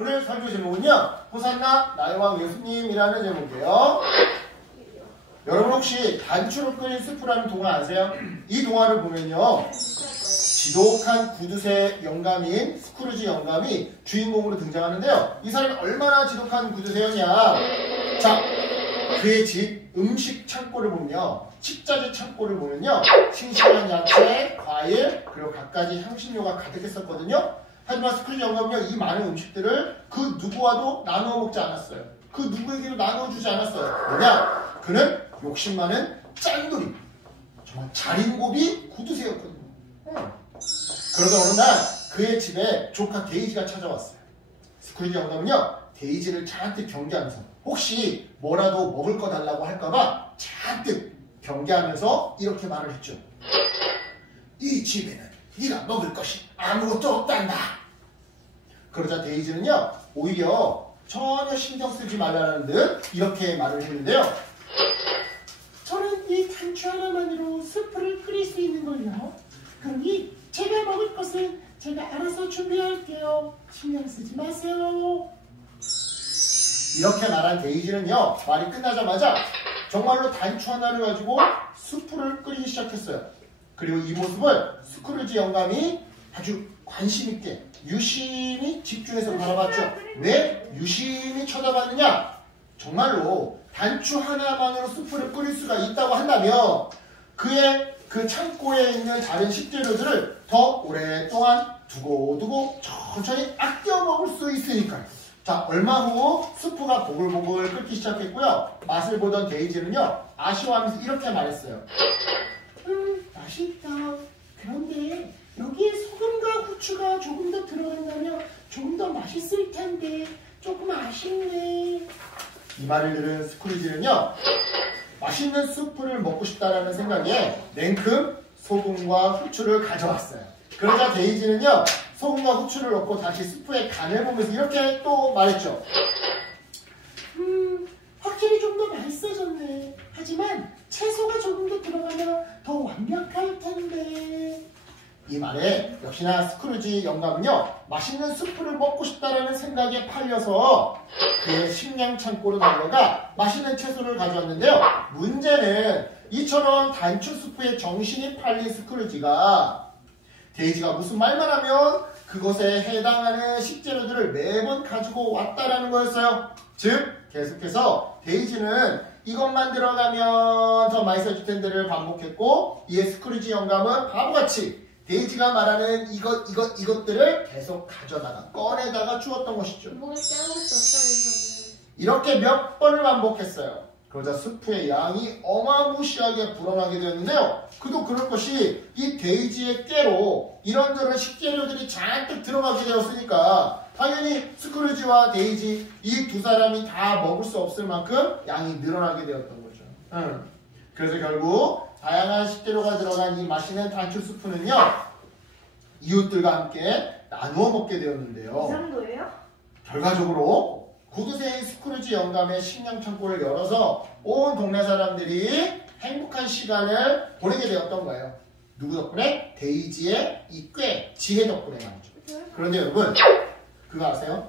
오늘 설교 제목은요, 호산나 나의 왕 예수님이라는 제목이에요. 여러분 혹시 단추로 끓인 스프라는 동화 아세요? 이 동화를 보면요, 지독한 구두쇠 영감인 스크루지 영감이 주인공으로 등장하는데요. 이 사람이 얼마나 지독한 구두쇠였냐. 자, 그의 집 음식 창고를 보면요, 식자재 창고를 보면요, 싱싱한 야채, 과일, 그리고 갖가지 향신료가 가득했었거든요. 하지만 스크루지 영감은요, 이 많은 음식들을 그 누구와도 나누어 먹지 않았어요. 그 누구에게도 나누어주지 않았어요. 왜냐? 그는 욕심 많은 짠돌이, 정말 자린고비 구두쇠였거든요. 그러다 어느 날 그의 집에 조카 데이지가 찾아왔어요. 스크루지 영감은요, 데이지를 잔뜩 경계하면서 혹시 뭐라도 먹을 거 달라고 할까봐 잔뜩 경계하면서 이렇게 말을 했죠. 이 집에는 네가 먹을 것이 아무것도 없단다. 그러자 데이지는요, 오히려 전혀 신경 쓰지 말라는 듯 이렇게 말을 했는데요. 저는 이 단추 하나만으로 스프를 끓일 수 있는걸요. 그러니 제가 먹을 것은 제가 알아서 준비할게요. 신경 쓰지 마세요. 이렇게 말한 데이지는요, 말이 끝나자마자 정말로 단추 하나를 가지고 스프를 끓이기 시작했어요. 그리고 이 모습을 스크루지 영감이 아주 관심 있게 유심히 집중해서 바라봤죠. 왜 유심히 쳐다봤느냐? 정말로 단추 하나만으로 스프를 끓일 수가 있다고 한다면 그의 그 창고에 있는 다른 식재료들을 더 오랫동안 두고두고 천천히 아껴 먹을 수 있으니까요. 자, 얼마 후 스프가 보글보글 끓기 시작했고요. 맛을 보던 데이지는요, 아쉬워하면서 이렇게 말했어요. 맛있다. 그런데 여기에 소금과 후추가 조금 더 들어간다면 조금 더 맛있을 텐데 조금 아쉽네. 이 말을 들은 스크루지는요, 맛있는 스프를 먹고 싶다라는 생각에 냉큼 소금과 후추를 가져왔어요. 그러자 데이지는요, 소금과 후추를 넣고 다시 스프에 간을 보면서 이렇게 또 말했죠. 확실히 좀 더 맛있어졌네. 하지만 채소가 조금 더 들어가면 더 완벽할 텐데. 이 말에 역시나 스크루지 영감은요, 맛있는 스프를 먹고 싶다라는 생각에 팔려서 그의 식량 창고로 달려가 맛있는 채소를 가져왔는데요. 문제는 이처럼 단추 스프에 정신이 팔린 스크루지가 데이지가 무슨 말만 하면 그것에 해당하는 식재료들을 매번 가지고 왔다라는 거였어요. 즉 계속해서 데이지는 이것만 들어가면 더 맛있어질 텐데를 반복했고, 이에 스크루지 영감은 바보같이 데이지가 말하는 이것들을 계속 가져다가 꺼내다가 주었던 것이죠. 뭐가 짜고도 없어. 이렇게 몇 번을 반복했어요. 그러자 스프의 양이 어마무시하게 불어나게 되었는데요. 그도 그럴 것이 이 데이지의 꾀로 이런저런 식재료들이 잔뜩 들어가게 되었으니까 당연히 스크루지와 데이지 이 두 사람이 다 먹을 수 없을 만큼 양이 늘어나게 되었던 거죠. 그래서 결국 다양한 식재료가 들어간 이 맛있는 단추 스프는요, 이웃들과 함께 나누어 먹게 되었는데요. 이 정도예요? 결과적으로 구두쇠인 스크루지 영감의 식량 창고를 열어서 온 동네 사람들이 행복한 시간을 보내게 되었던 거예요. 누구 덕분에? 데이지의 이 꽤 지혜 덕분에 말이죠. 그런데 여러분, 그거 아세요?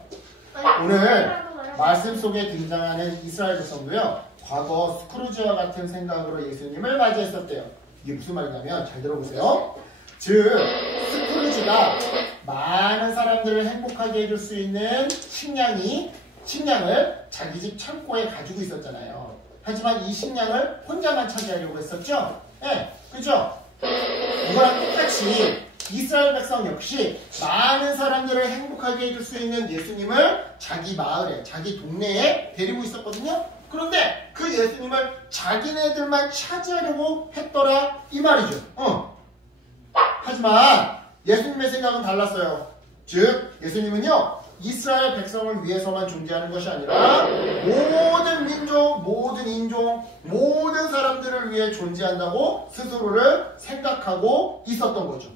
오늘 말씀 속에 등장하는 이스라엘 백성도요, 과거 스크루지와 같은 생각으로 예수님을 맞이했었대요. 이게 무슨 말이냐면 잘 들어보세요. 즉 스크루지가 많은 사람들을 행복하게 해줄 수 있는 식량을 자기 집 창고에 가지고 있었잖아요. 하지만 이 식량을 혼자만 차지하려고 했었죠. 네, 그죠? 이거랑 똑같이 이스라엘 백성 역시 많은 사람들을 행복하게 해줄 수 있는 예수님을 자기 마을에, 자기 동네에 데리고 있었거든요. 그런데 그 예수님을 자기네들만 차지하려고 했더라 이 말이죠. 하지만 예수님의 생각은 달랐어요. 즉 예수님은요, 이스라엘 백성을 위해서만 존재하는 것이 아니라 모든 민족, 모든 인종, 모든 사람들을 위해 존재한다고 스스로를 생각하고 있었던 거죠.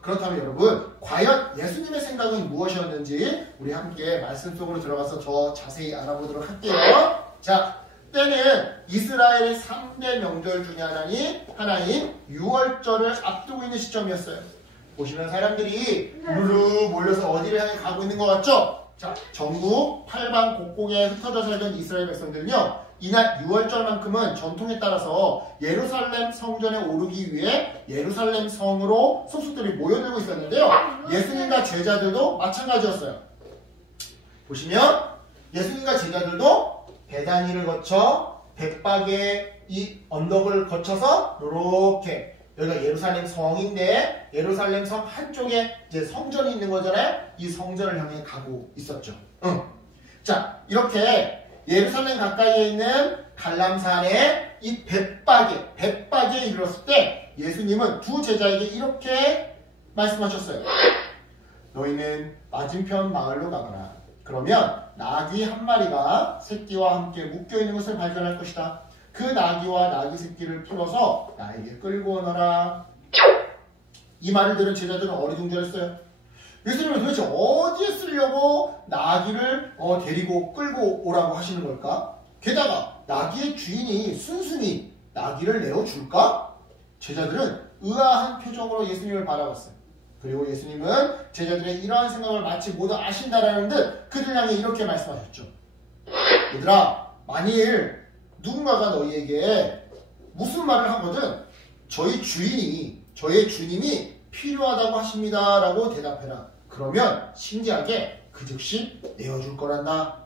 그렇다면 여러분, 과연 예수님의 생각은 무엇이었는지 우리 함께 말씀 속으로 들어가서 더 자세히 알아보도록 할게요. 자, 때는 이스라엘의 3대 명절 중에 하나인 유월절을 앞두고 있는 시점이었어요. 보시면 사람들이 우르르 몰려서 어디를 향해 가고 있는 것 같죠? 자, 전국 8방 곡곡에 흩어져 살던 이스라엘 백성들은요, 이날 6월절만큼은 전통에 따라서 예루살렘 성전에 오르기 위해 예루살렘 성으로 속속들이 모여들고 있었는데요. 예수님과 제자들도 마찬가지였어요. 보시면 예수님과 제자들도 베다니를 거쳐 벳박의 이 언덕을 거쳐서 이렇게 여기가 예루살렘 성인데 예루살렘 성 한쪽에 이제 성전이 있는 거잖아요. 이 성전을 향해 가고 있었죠. 자, 이렇게 예루살렘 가까이에 있는 갈람산의 이 벳박에 이르렀을 때 예수님은 두 제자에게 이렇게 말씀하셨어요. 너희는 맞은편 마을로 가거라. 그러면 나귀 한 마리가 새끼와 함께 묶여있는 것을 발견할 것이다. 그 나귀와 나귀 새끼를 풀어서 나에게 끌고 오너라. 이 말을 들은 제자들은 어리둥절했어요. 예수님은 도대체 어디에 쓰려고 나귀를 데리고 끌고 오라고 하시는 걸까? 게다가 나귀의 주인이 순순히 나귀를 내어줄까? 제자들은 의아한 표정으로 예수님을 바라봤어요. 그리고 예수님은 제자들의 이러한 생각을 마치 모두 아신다라는 듯 그들 향해 이렇게 말씀하셨죠. 얘들아, 만일 누군가가 너희에게 무슨 말을 하거든 저희 주님이 필요하다고 하십니다 라고 대답해라. 그러면 신기하게 그 즉시 내어줄 거란다.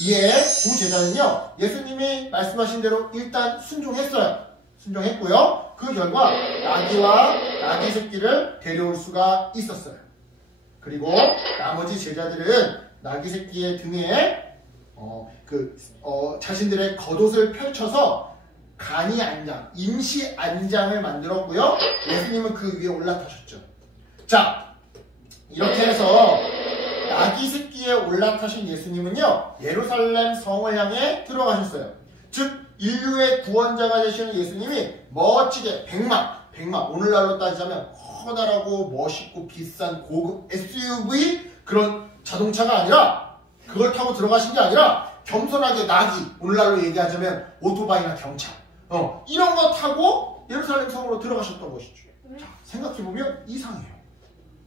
이에 두 제자는요, 예수님이 말씀하신 대로 일단 순종했고요. 그 결과 나귀와 나귀 새끼를 데려올 수가 있었어요. 그리고 나머지 제자들은 나귀 새끼의 등에 자신들의 겉옷을 펼쳐서 간이 안장, 임시 안장을 만들었고요. 예수님은 그 위에 올라타셨죠. 자, 이렇게 해서 나귀 새끼에 올라타신 예수님은요, 예루살렘 성을 향해 들어가셨어요. 즉, 인류의 구원자가 되시는 예수님이 멋지게 백막, 오늘날로 따지자면 커다랗고 멋있고 비싼 고급 SUV 그런 자동차가 아니라 그걸 타고 들어가신 게 아니라 겸손하게 나귀, 오늘날로 얘기하자면 오토바이나 경차 이런 거 타고 예루살렘 성으로 들어가셨던 것이죠. 자, 생각해보면 이상해요.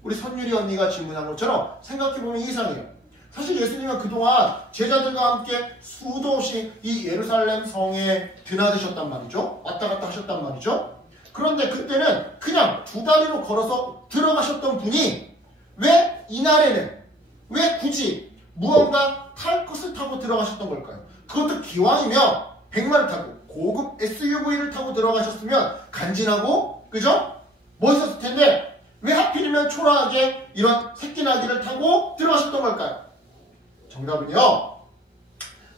우리 선율이 언니가 질문한 것처럼 생각해보면 이상해요. 사실 예수님은 그동안 제자들과 함께 수도 없이 이 예루살렘 성에 드나드셨단 말이죠. 왔다 갔다 하셨단 말이죠. 그런데 그때는 그냥 두 다리로 걸어서 들어가셨던 분이 왜 이날에는 왜 굳이 무언가 탈 것을 타고 들어가셨던 걸까요? 그것도 기왕이면 백마를 타고 고급 SUV를 타고 들어가셨으면 간지나고 그죠? 멋있었을 텐데 왜 하필이면 초라하게 이런 새끼 나귀를 타고 들어가셨던 걸까요? 정답은요,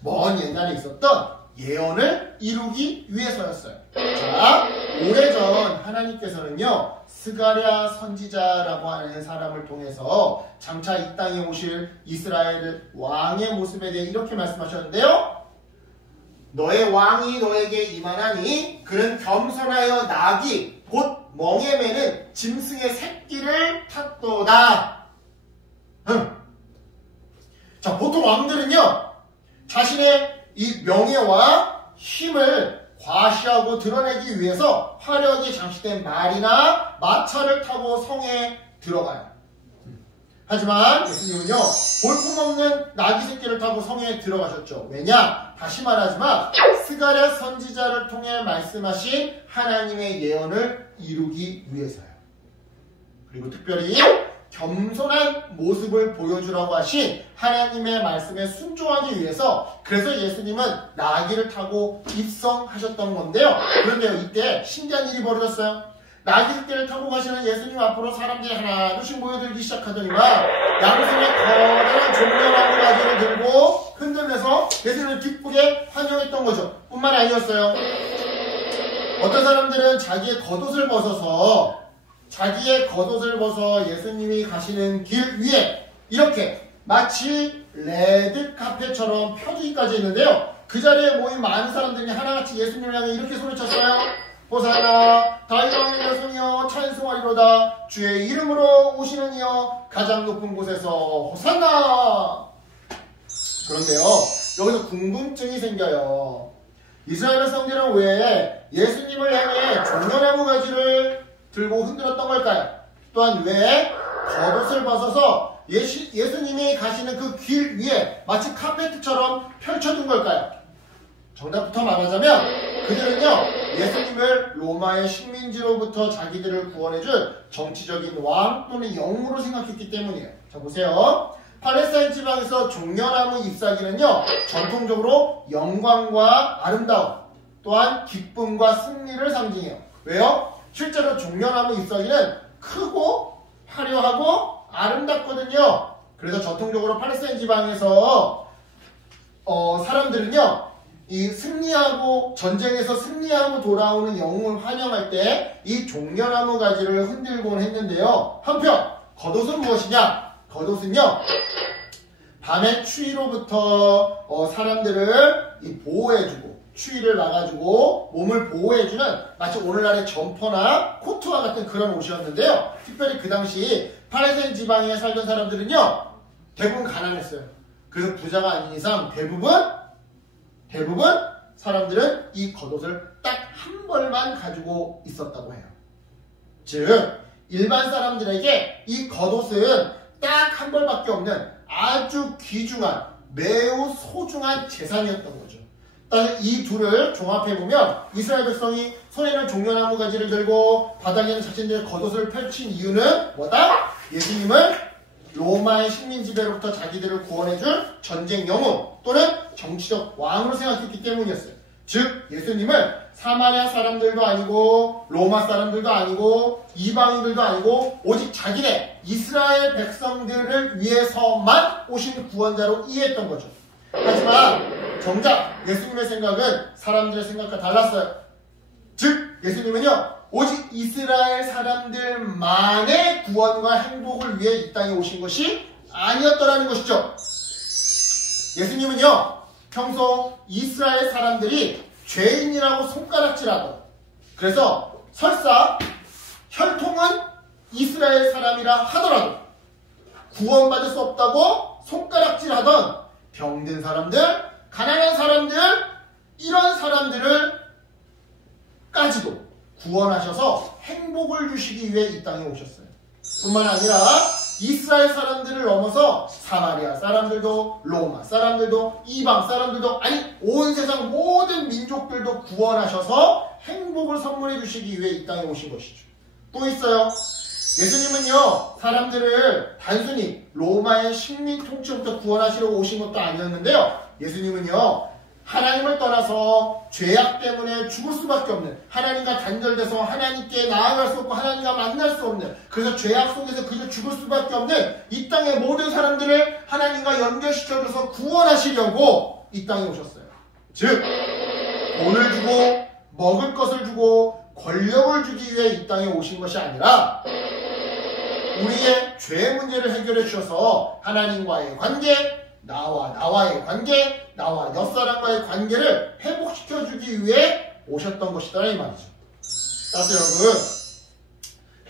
먼 옛날에 있었던 예언을 이루기 위해서였어요. 자, 오래전 하나님께서는요, 스가랴 선지자라고 하는 사람을 통해서 장차 이 땅에 오실 이스라엘 왕의 모습에 대해 이렇게 말씀하셨는데요. 너의 왕이 너에게 임하나니 그는 겸손하여 나귀 곧 멍에 매는 짐승의 새끼를 탔도다. 자, 보통 왕들은요, 자신의 이 명예와 힘을 과시하고 드러내기 위해서 화려하게 장식된 말이나 마차를 타고 성에 들어가요. 하지만 예수님은요, 볼품없는 나귀 새끼를 타고 성에 들어가셨죠. 왜냐? 다시 말하지만 스가랴 선지자를 통해 말씀하신 하나님의 예언을 이루기 위해서요. 그리고 특별히 겸손한 모습을 보여주라고 하신 하나님의 말씀에 순종하기 위해서 그래서 예수님은 나귀를 타고 입성하셨던 건데요. 그런데요, 이때 신기한 일이 벌어졌어요. 나귀 새끼를 타고 가시는 예수님 앞으로 사람들이 하나둘씩 모여들기 시작하더니만 양손에 거대한 종려나무 가지를 들고 흔들면서 예수님을 기쁘게 환영했던 거죠. 뿐만 아니었어요. 어떤 사람들은 자기의 겉옷을 벗어 예수님이 가시는 길 위에 이렇게 마치 레드카펫처럼 펴주기까지 했는데요. 그 자리에 모인 많은 사람들이 하나같이 예수님을 향해 이렇게 소리쳤어요. 호산나 다윗 왕의 자손이여 찬송하리로다. 주의 이름으로 오시는 이여 가장 높은 곳에서 호산나. 그런데요, 여기서 궁금증이 생겨요. 이스라엘 백성들은 왜 예수님을 향해 종려나무 가지를 들고 흔들었던 걸까요? 또한 왜 겉옷을 벗어서 예수님이 가시는 그 길 위에 마치 카페트처럼 펼쳐둔 걸까요? 정답부터 말하자면 그들은요 예수님을 로마의 식민지로부터 자기들을 구원해줄 정치적인 왕 또는 영으로 생각했기 때문이에요. 자 보세요. 팔레스타인 지방에서 종려나무 잎사귀는요 전통적으로 영광과 아름다움 또한 기쁨과 승리를 상징해요. 왜요? 실제로 종려나무 잎사귀는 크고 화려하고 아름답거든요. 그래서 전통적으로 팔레스타인 지방에서 사람들은요 이 승리하고 전쟁에서 승리하고 돌아오는 영웅을 환영할 때 이 종려나무 가지를 흔들곤 했는데요. 한편 겉옷은 무엇이냐? 겉옷은요 밤의 추위로부터 사람들을 보호해주고 추위를 막아주고 몸을 보호해주는 마치 오늘날의 점퍼나 코트와 같은 그런 옷이었는데요. 특별히 그 당시 팔레스타인 지방에 살던 사람들은요 대부분 가난했어요. 그래서 부자가 아닌 이상 대부분 사람들은 이 겉옷을 딱 한 벌만 가지고 있었다고 해요. 즉 일반 사람들에게 이 겉옷은 딱 한 벌밖에 없는 아주 귀중한 매우 소중한 재산이었던 거죠. 이 둘을 종합해보면 이스라엘 백성이 손에는 종려나무 가지를 들고 바닥에는 자신들의 겉옷을 펼친 이유는 뭐다? 예수님을 로마의 식민지배로부터 자기들을 구원해줄 전쟁 영웅 또는 정치적 왕으로 생각했기 때문이었어요. 즉 예수님을 사마리아 사람들도 아니고 로마 사람들도 아니고 이방인들도 아니고 오직 자기네 이스라엘 백성들을 위해서만 오신 구원자로 이해했던 거죠. 하지만 정작 예수님의 생각은 사람들의 생각과 달랐어요. 즉 예수님은요 오직 이스라엘 사람들만의 구원과 행복을 위해 이 땅에 오신 것이 아니었더라는 것이죠. 예수님은요 평소 이스라엘 사람들이 죄인이라고 손가락질하고 그래서 설사 혈통은 이스라엘 사람이라 하더라도 구원받을 수 없다고 손가락질하던 병든 사람들, 가난한 사람들 이런 사람들을 까지도 구원하셔서 행복을 주시기 위해 이 땅에 오셨어요. 뿐만 아니라 이스라엘 사람들을 넘어서 사마리아 사람들도 로마 사람들도 이방 사람들도 아니 온 세상 모든 민족들도 구원하셔서 행복을 선물해 주시기 위해 이 땅에 오신 것이죠. 또 있어요. 예수님은요 사람들을 단순히 로마의 식민 통치로부터 구원하시러 오신 것도 아니었는데요. 예수님은요 하나님을 떠나서 죄악 때문에 죽을 수밖에 없는 하나님과 단절돼서 하나님께 나아갈 수 없고 하나님과 만날 수 없는 그래서 죄악 속에서 그저 죽을 수밖에 없는 이 땅의 모든 사람들을 하나님과 연결시켜줘서 구원하시려고 이 땅에 오셨어요. 즉 돈을 주고 먹을 것을 주고 권력을 주기 위해 이 땅에 오신 것이 아니라 우리의 죄 문제를 해결해 주셔서 하나님과의 관계 나와의 관계, 나와 옆사람과의 관계를 회복시켜주기 위해 오셨던 것이다 이 말이죠. 따라서 여러분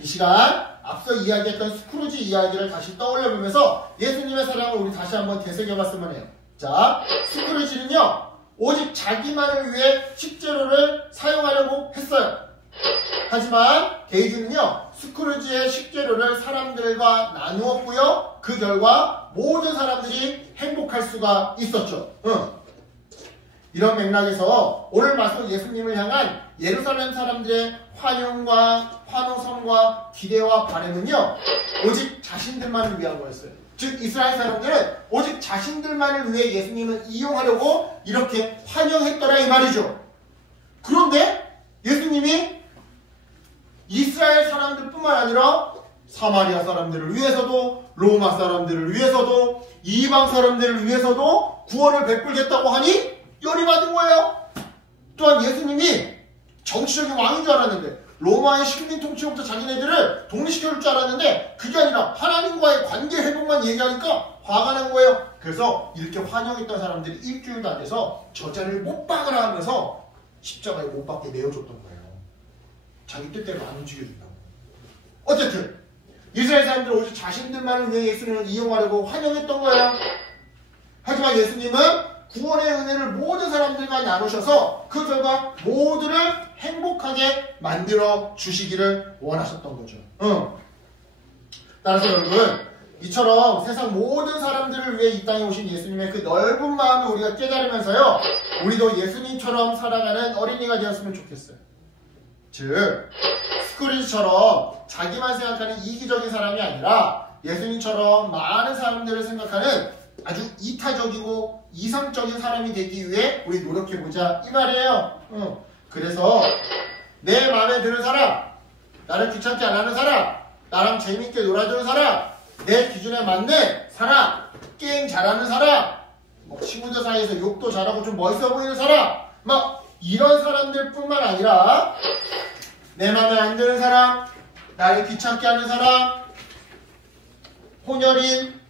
이 시간 앞서 이야기했던 스크루지 이야기를 다시 떠올려보면서 예수님의 사랑을 우리 다시 한번 되새겨봤으면 해요. 자, 스크루지는요 오직 자기만을 위해 식재료를 사용하려고 했어요. 하지만 데이지는요 스크루지의 식재료를 사람들과 나누었고요. 그 결과 모든 사람들이 행복할 수가 있었죠. 이런 맥락에서 오늘 말씀 예수님을 향한 예루살렘 사람들의 환영과 환호성과 기대와 바램은요 오직 자신들만을 위한 거였어요. 즉 이스라엘 사람들은 오직 자신들만을 위해 예수님을 이용하려고 이렇게 환영했더라 이 말이죠. 그런데 예수님이 이스라엘 사람들뿐만 아니라 사마리아 사람들을 위해서도 로마 사람들을 위해서도 이방 사람들을 위해서도 구원을 베풀겠다고 하니 열이 받은 거예요. 또한 예수님이 정치적인 왕인 줄 알았는데 로마의 식민 통치로부터 자기네들을 독립시켜줄 줄 알았는데 그게 아니라 하나님과의 관계 회복만 얘기하니까 화가 난 거예요. 그래서 이렇게 환영했던 사람들이 일주일도 안 돼서 저자를 못 박으라 하면서 십자가에 못 박게 내어줬던 거예요. 자기 뜻대로 안 움직여준다고. 어쨌든 이스라엘 사람들은 오직 자신들만을 위해 예수님을 이용하려고 환영했던 거예요. 하지만 예수님은 구원의 은혜를 모든 사람들과 나누셔서 그 결과 모두를 행복하게 만들어 주시기를 원하셨던 거죠. 따라서 여러분 이처럼 세상 모든 사람들을 위해 이 땅에 오신 예수님의 그 넓은 마음을 우리가 깨달으면서요, 우리도 예수님처럼 살아가는 어린이가 되었으면 좋겠어요. 즉, 스크루지처럼 자기만 생각하는 이기적인 사람이 아니라 예수님처럼 많은 사람들을 생각하는 아주 이타적이고 이성적인 사람이 되기 위해 우리 노력해보자 이 말이에요. 그래서 내 마음에 드는 사람, 나를 귀찮게 안 하는 사람, 나랑 재밌게 놀아주는 사람, 내 기준에 맞는 사람, 게임 잘하는 사람, 친구들 사이에서 욕도 잘하고 좀 멋있어 보이는 사람, 막 이런 사람들 뿐만 아니라 내 마음에 안 드는 사람, 나를 귀찮게 하는 사람, 혼혈인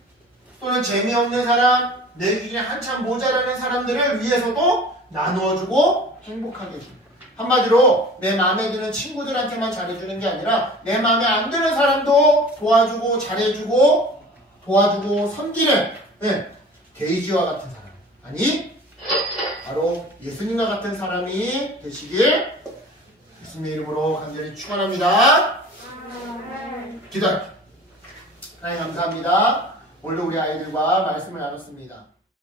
또는 재미없는 사람, 내 기준에 한참 모자라는 사람들을 위해서도 나누어주고 행복하게 해줍니다. 한마디로 내 마음에 드는 친구들한테만 잘해주는 게 아니라 내 마음에 안 드는 사람도 도와주고 잘해주고 도와주고 섬기는 데이지와 같은 사람, 아니 바로 예수님과 같은 사람이 되시길 예수님의 이름으로 간절히 축원합니다. 기도할게요. 하나님 감사합니다. 오늘도 우리 아이들과 말씀을 나눴습니다.